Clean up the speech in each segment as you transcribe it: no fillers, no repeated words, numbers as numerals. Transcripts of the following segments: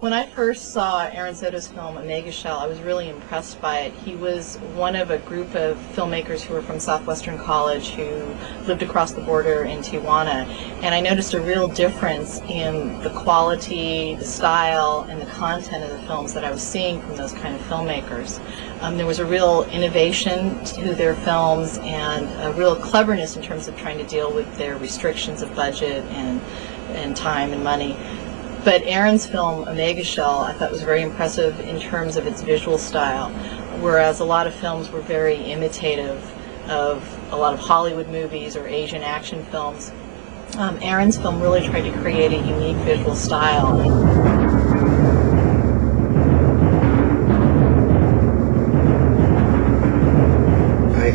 When I first saw Aaron Soto's film, A Mega Shell, I was really impressed by it. He was one of a group of filmmakers who were from Southwestern College who lived across the border in Tijuana, and I noticed a real difference in the quality, the style, and the content of the films that I was seeing from those kind of filmmakers. There was a real innovation to their films and a real cleverness in terms of trying to deal with their restrictions of budget and time and money. But Aaron's film, A Mega Shell, I thought was very impressive in terms of its visual style, whereas a lot of films were very imitative of a lot of Hollywood movies or Asian action films. Aaron's film really tried to create a unique visual style.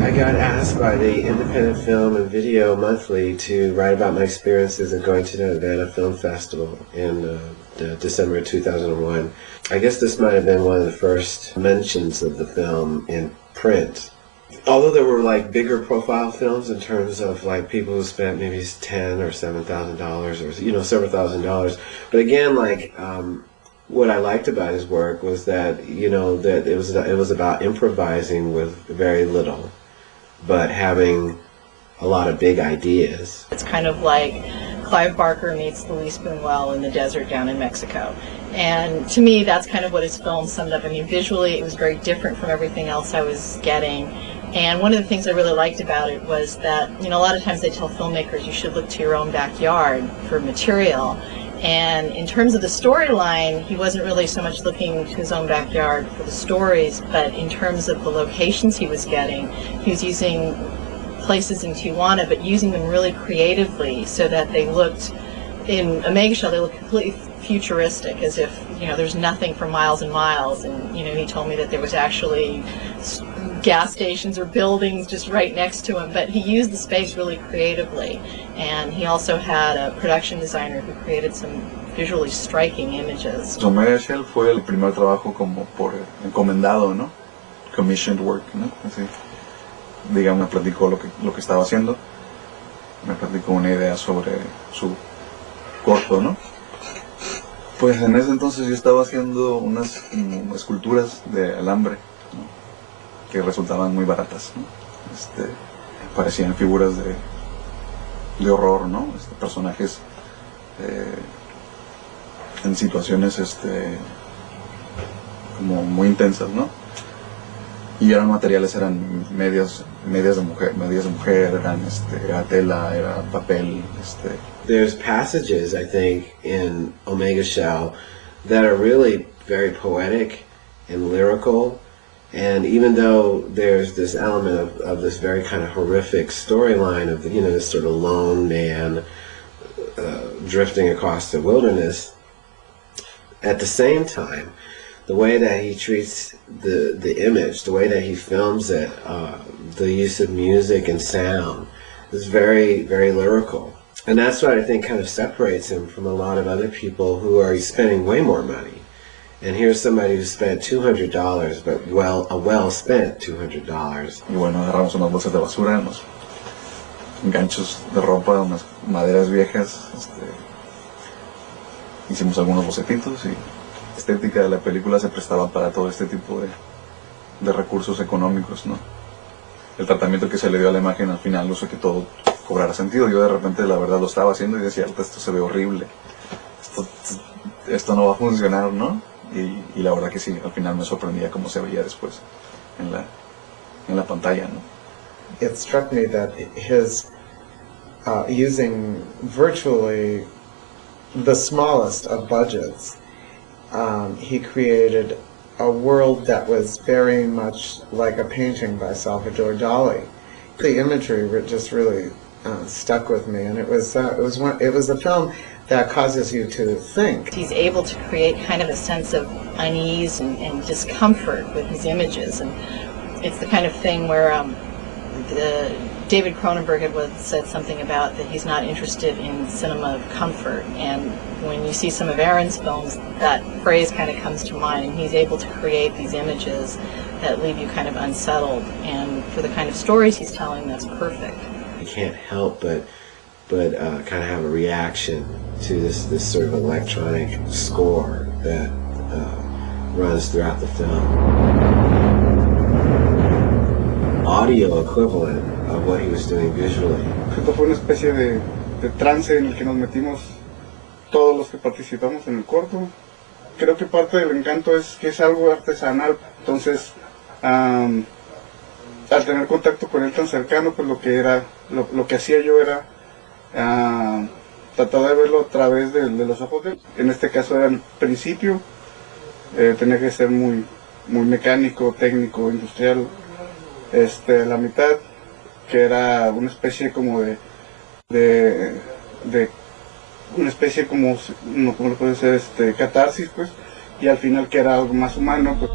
I got asked by the Independent Film and Video Monthly to write about my experiences of going to the Havana Film Festival in December 2001. I guess this might have been one of the first mentions of the film in print. Although there were like bigger profile films in terms of like people who spent maybe $10,000 or $7,000 or several $1,000s, but again what I liked about his work was that that it was about improvising with very little, but having a lot of big ideas. It's kind of like Clive Barker meets Luis Buñuel in the desert down in Mexico. And to me, that's kind of what his film summed up. I mean, visually, it was very different from everything else I was getting. And one of the things I really liked about it was that, a lot of times they tell filmmakers you should look to your own backyard for material. And in terms of the storyline, he wasn't really so much looking to his own backyard for the stories, but in terms of the locations he was getting, he was using places in Tijuana, but using them really creatively so that they looked, in A Mega Shell, they looked completely futuristic, as if, there's nothing for miles and miles. And, he told me that there was actually gas stations or buildings just right next to him, but he used the space really creatively. And he also had a production designer who created some visually striking images. So Mega Shell fue el primer trabajo como por encomendado, ¿no? Commissioned work, ¿no? Así, digamos, me platicó lo que estaba haciendo, me platicó una idea sobre su corto, ¿no? Pues en ese entonces yo estaba haciendo unas esculturas de alambre, ¿no? Que resultaban muy baratas, ¿no? Parecían figuras de horror, ¿no? Personajes en situaciones como muy intensas, ¿no? Y eran materiales, eran medias de mujer, era tela, era papel, There's passages, I think, in Omega Shell that are really very poetic and lyrical. And even though there's this element of this very kind of horrific storyline of this sort of lone man drifting across the wilderness, at the same time, the way that he treats the image, the way that he films it, the use of music and sound is very, very lyrical. And that's what I think kind of separates him from a lot of other people who are spending way more money. And here's somebody who spent $200, but a well-spent $200. Y bueno, agarramos unas bolsas de basura, unos ganchos de ropa, unas maderas viejas, hicimos algunos bocetitos y la estética de la película se prestaba para todo este tipo de recursos económicos, ¿no? El tratamiento que se le dio a la imagen al final hizo que todo cobrara sentido. Yo de repente la verdad lo estaba haciendo y decía, esto se ve horrible, esto no va a funcionar, ¿no? Y la verdad que sí, al final me sorprendía cómo se veía después en la pantalla, ¿no? It struck me that his using virtually the smallest of budgets, he created a world that was very much like a painting by Salvador Dali. The imagery just really stuck with me, and it was a film that causes you to think. He's able to create kind of a sense of unease and discomfort with his images, and it's the kind of thing where David Cronenberg had once said something about that he's not interested in cinema of comfort, and when you see some of Aaron's films, that phrase kind of comes to mind, and he's able to create these images that leave you kind of unsettled, and for the kind of stories he's telling, that's perfect. You can't help but but kind of have a reaction to this sort of electronic score that runs throughout the film. Audio equivalent of what he was doing visually. Esto fue una especie de trance en el que nos metimos todos los que participamos en el corto. Creo que parte del encanto es que es algo artesanal, entonces al tener contacto con él tan cercano, pues lo que hacía yo era tratar de verlo a través de los ojos de él. En este caso era el principio, tenía que ser muy mecánico, técnico, industrial. La mitad, que era una especie como de una especie como lo puede ser catarsis, pues, y al final que era algo más humano, pues.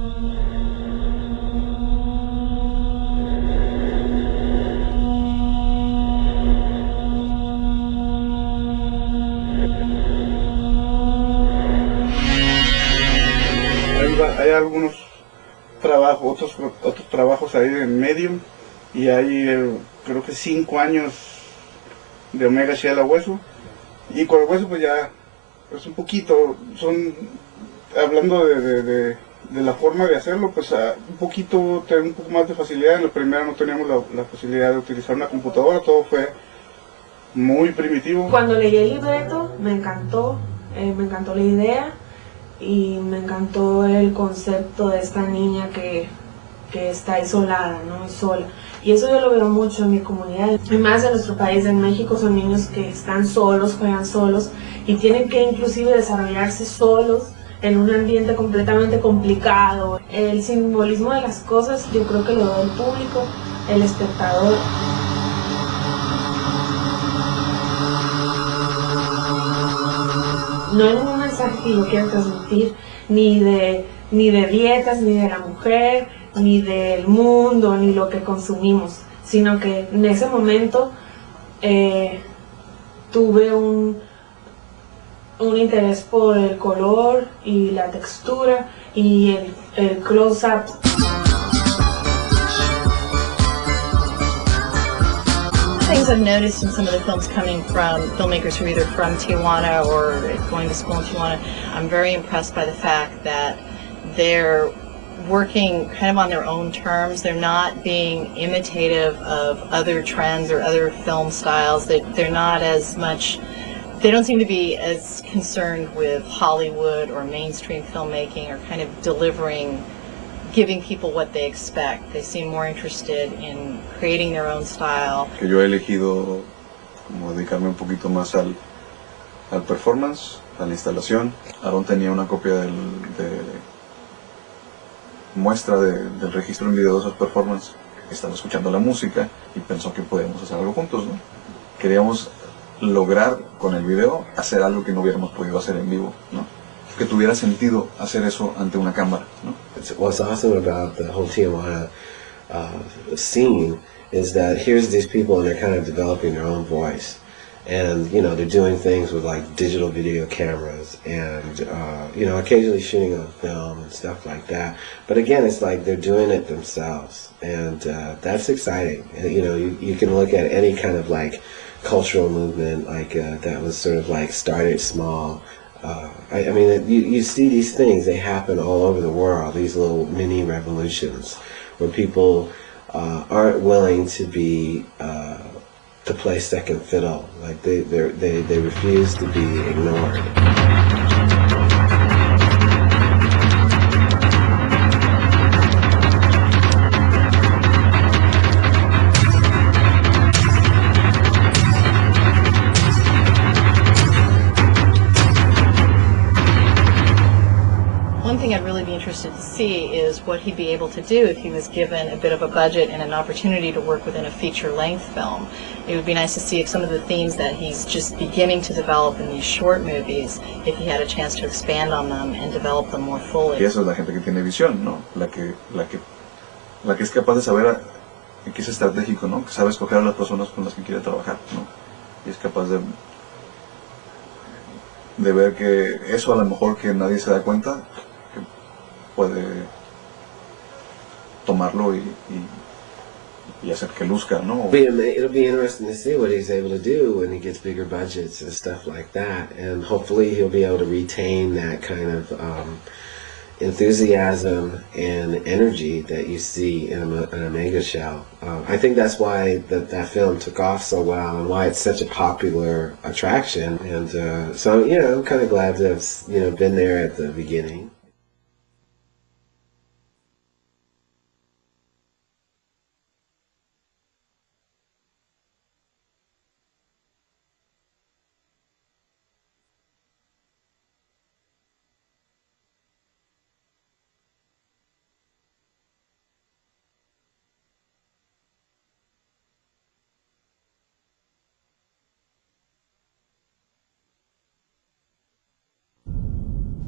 Hay algunos trabajos, otros trabajos ahí en Medium, y hay creo que 5 años de Omega Shell a hueso, y con el hueso pues ya es un poquito, hablando de la forma de hacerlo, pues un poco más de facilidad. En la primera no teníamos la posibilidad de utilizar una computadora, todo fue muy primitivo. Cuando leí el libreto me encantó la idea y me encantó el concepto de esta niña que está isolada, ¿no? Sola. Y eso yo lo veo mucho en mi comunidad. Y más en nuestro país, en México, son niños que están solos, juegan solos y tienen que inclusive desarrollarse solos en un ambiente completamente complicado. El simbolismo de las cosas yo creo que lo da el público, el espectador. No hay ningún mensaje que yo quiera transmitir, ni de dietas, ni de la mujer, ni del mundo, ni lo que consumimos, sino que en ese momento tuve un interés por el color y la textura y el close-up. Things I've noticed in some of the films coming from filmmakers who are either from Tijuana or going to school in Tijuana, I'm very impressed by the fact that they're working kind of on their own terms. They're not being imitative of other trends or other film styles. They're not as much, they don't seem to be as concerned with Hollywood or mainstream filmmaking or kind of giving people what they expect. They seem more interested in creating their own style. Que yo he elegido como dedicarme un poquito más al performance, a la instalación. Aaron tenía una copia de muestra del registro en video de esos performances. Estaba escuchando la música y pensó que podíamos hacer algo juntos, ¿no? Queríamos lograr con el video hacer algo que no hubiéramos podido hacer en vivo, ¿no? Que tuviera sentido hacer eso ante una cámara, ¿no? What's awesome about the whole Tijuana scene is that here's these people and they're kind of developing their own voice. And, you know, they're doing things with like digital video cameras and, you know, occasionally shooting on film and stuff like that. But again, it's like they're doing it themselves. And that's exciting. You know, you can look at any kind of like cultural movement like that was sort of like started small. I mean, you see these things, they happen all over the world, these little mini revolutions where people aren't willing to play second fiddle. Like they refuse to be ignored. One thing I'd really be interested to see is what he'd be able to do if he was given a bit of a budget and an opportunity to work within a feature-length film. It would be nice to see if some of the themes that he's just beginning to develop in these short movies, if he had a chance to expand on them and develop them more fully. Y eso es la gente que tiene visión, ¿no? La que es capaz de saber que es estratégico, ¿no? Que sabe escoger a las personas con las que quiere trabajar, ¿no? Y es capaz de ver que eso a lo mejor que nadie se da cuenta, que puede tomarlo y y hacer que luzca, ¿no? It'll be interesting to see what he's able to do when he gets bigger budgets and stuff like that, and hopefully he'll be able to retain that kind of enthusiasm and energy that you see in an Omega shell. I think that's why that film took off so well and why it's such a popular attraction. And so, I'm kind of glad to have been there at the beginning.